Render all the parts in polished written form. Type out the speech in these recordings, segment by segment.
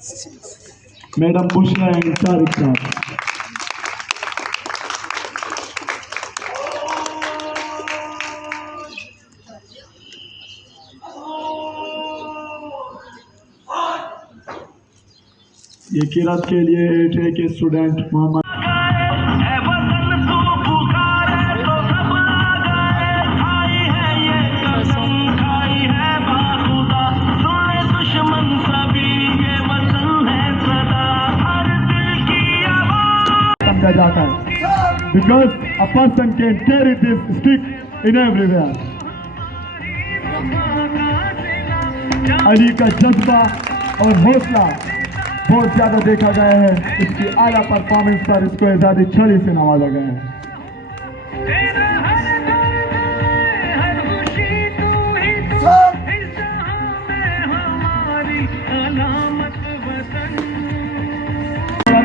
Madam Bushra and Tariq साहब। ये किरात के लिए 8A के स्टूडेंट मोहम्मद समझा जाता है, because a person can carry this stick in everywhere. Ali का जज्बा और हौसला बहुत ज्यादा देखा गया है। इसकी आला परफॉर्मेंस पर इसको एजाज़ी छड़ी से नवाजा गया है।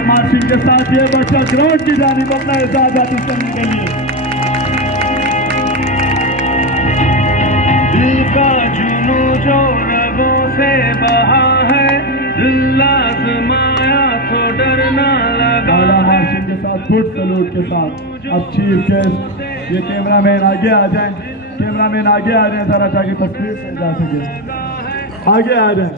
मार्चिंग के साथ ये बच्चा ग्राउंड की जानिब अपना एजाज़ हासिल करने के लिए दिल का जुनू जो रगों से बहा है, आज़माया तो डरना लगा। मार्चिंग के साथ फुट सलूट के साथ अब चीफ गेस्ट ये कैमरामैन आगे आ जाएं, कैमरामैन आगे आ जाएं जरा ताकि तस्वीर से जा सके। आगे आ जाएं।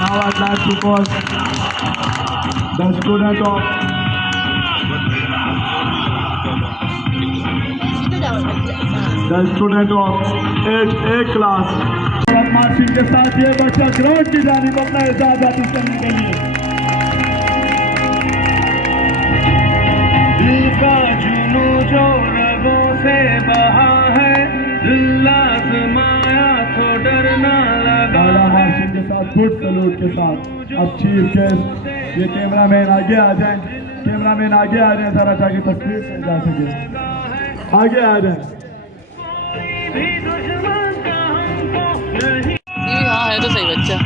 Now I'd like to call the student of the student of 8A class। Marching के साथ ये बच्चा ग्राउंड की जानिब अपना एजाज़ हासिल करने के लिए दिल का जुनू जो रगों से बहा है, आज़माया तो डरना लगा। मार्चिंग के साथ फुट सलूट के साथ अब चीफ गेस्ट ये कैमरामैन आगे आ जाएं, कैमरामैन आगे आ जाएं जरा ताकि तस्वीर से जा सके। आगे आ जाएं। हाँ है तो सही बच्चा।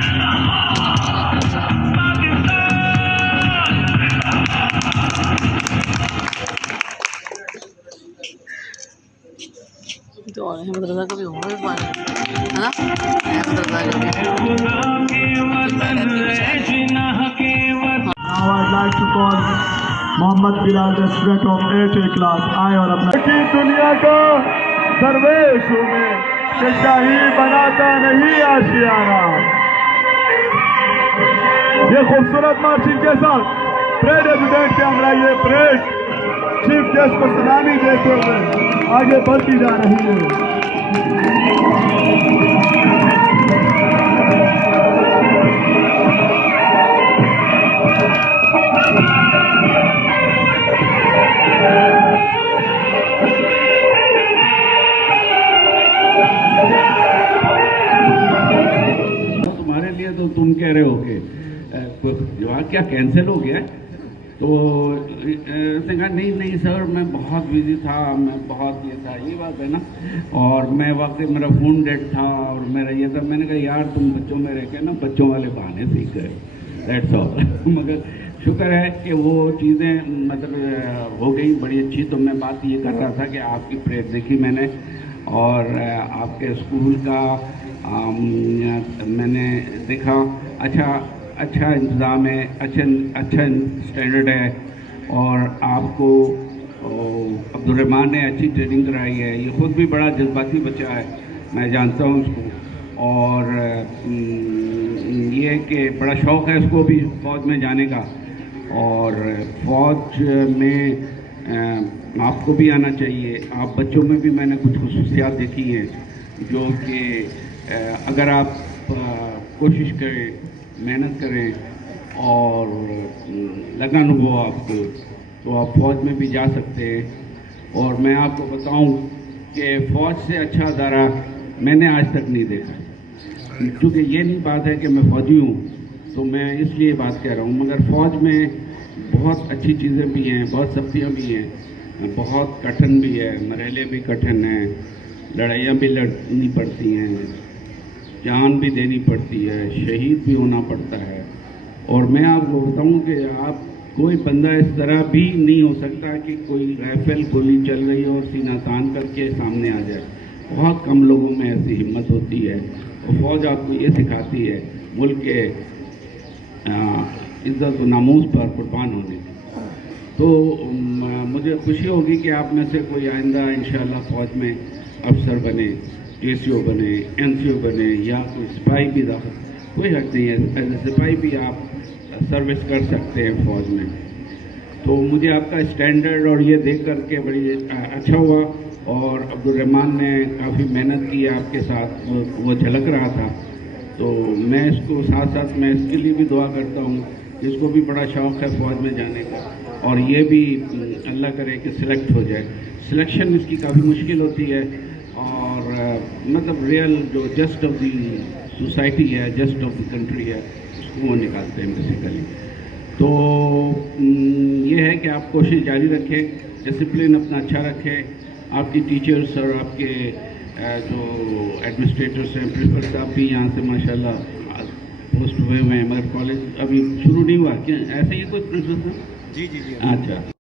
तो और मदरसा का भी होगा इस बार, है ना? मदरसा का Now I'd like to call Mohammad Bilal the student of 8A class आए और अपना की दुनिया को दरवेश में कि शाही बनाता नहीं आशियाना। ये खूबसूरत मार्चिंग के साथ परेड एजुडेंट के हमरा ये परेड चीफ गेस्ट को सलामी देते हुए आगे बढ़ती जा रही है। तुम्हारे लिए तो तुम कह रहे हो कि जवाब क्या कैंसिल हो गया, तो उसने कहा नहीं सर मैं बहुत बिजी था, मैं बहुत ये था, ये बात है ना। और मैं वाकई मेरा फ़ोन डेड था और मेरा ये था। मैंने कहा यार तुम बच्चों में रह के ना बच्चों वाले बहाने सीख गए, दैट्स ऑल। मगर शुक्र है कि वो चीज़ें मतलब हो गई बड़ी अच्छी। तो मैं बात ये कर रहा था कि आपकी प्रेस देखी मैंने और आपके स्कूल का मैंने देखा, अच्छा इंतज़ाम है, अच्छा स्टैंडर्ड है। और आपको अब्दुर्रहमान ने अच्छी ट्रेनिंग कराई है। ये ख़ुद भी बड़ा जज्बाती बच्चा है, मैं जानता हूँ उसको। और ये कि बड़ा शौक़ है उसको भी फ़ौज में जाने का। और फ़ौज में आपको भी आना चाहिए। आप बच्चों में भी मैंने कुछ खुसूसियात देखी हैं जो कि अगर आप कोशिश करें, मेहनत करें और लगन हो आपको, तो आप फ़ौज में भी जा सकते हैं। और मैं आपको बताऊं कि फ़ौज से अच्छा अदारा मैंने आज तक नहीं देखा। क्योंकि ये नहीं बात है कि मैं फ़ौजी हूँ तो मैं इसलिए बात कह रहा हूँ, मगर फ़ौज में बहुत अच्छी चीज़ें भी हैं, बहुत सख्तियाँ भी हैं, बहुत कठिन भी है, मरहले भी कठिन हैं, लड़ाइयाँ भी लड़नी पड़ती हैं, जान भी देनी पड़ती है, शहीद भी होना पड़ता है। और मैं आपको बताऊं कि आप कोई बंदा इस तरह भी नहीं हो सकता कि कोई राइफल गोली चल रही हो और सीना तान करके सामने आ जाए। बहुत कम लोगों में ऐसी हिम्मत होती है। और फ़ौज आपको ये सिखाती है मुल्क के इज़्ज़त व नामूस पर कुर्बान होने की। तो मुझे खुशी होगी कि आप में से कोई आइंदा इंशाअल्लाह फ़ौज में अफसर बने, ACO बने, NCO बने, या कोई सिपाही भी दाखिल, कोई हक नहीं है, एज ए सिपाही भी आप सर्विस कर सकते हैं फ़ौज में। तो मुझे आपका स्टैंडर्ड और ये देख कर के बड़ी अच्छा हुआ। और अब्दुर्रहमान ने काफ़ी मेहनत की आपके साथ, वो झलक रहा था। तो मैं इसको साथ साथ मैं इसके लिए भी दुआ करता हूँ, इसको भी बड़ा शौक़ है फ़ौज में जाने का, और ये भी अल्लाह करे कि सिलेक्ट हो जाए। सिलेक्शन इसकी काफ़ी मुश्किल होती है, और मतलब रियल जो जस्ट ऑफ दी सोसाइटी है, जस्ट ऑफ द कंट्री है, उसको वो निकालते हैं बेसिकली। तो ये है कि आप कोशिश जारी रखें, डिसिप्लिन अपना अच्छा रखें। आपकी टीचर्स और आपके जो एडमिनिस्ट्रेटर्स हैं, प्रिंसिपल साहब भी यहाँ से माशाल्लाह पोस्ट हुए हैं, मगर कॉलेज अभी शुरू नहीं हुआ क्या? ऐसे ही कोई प्रिंसिपल साहब? जी जी जी। अच्छा,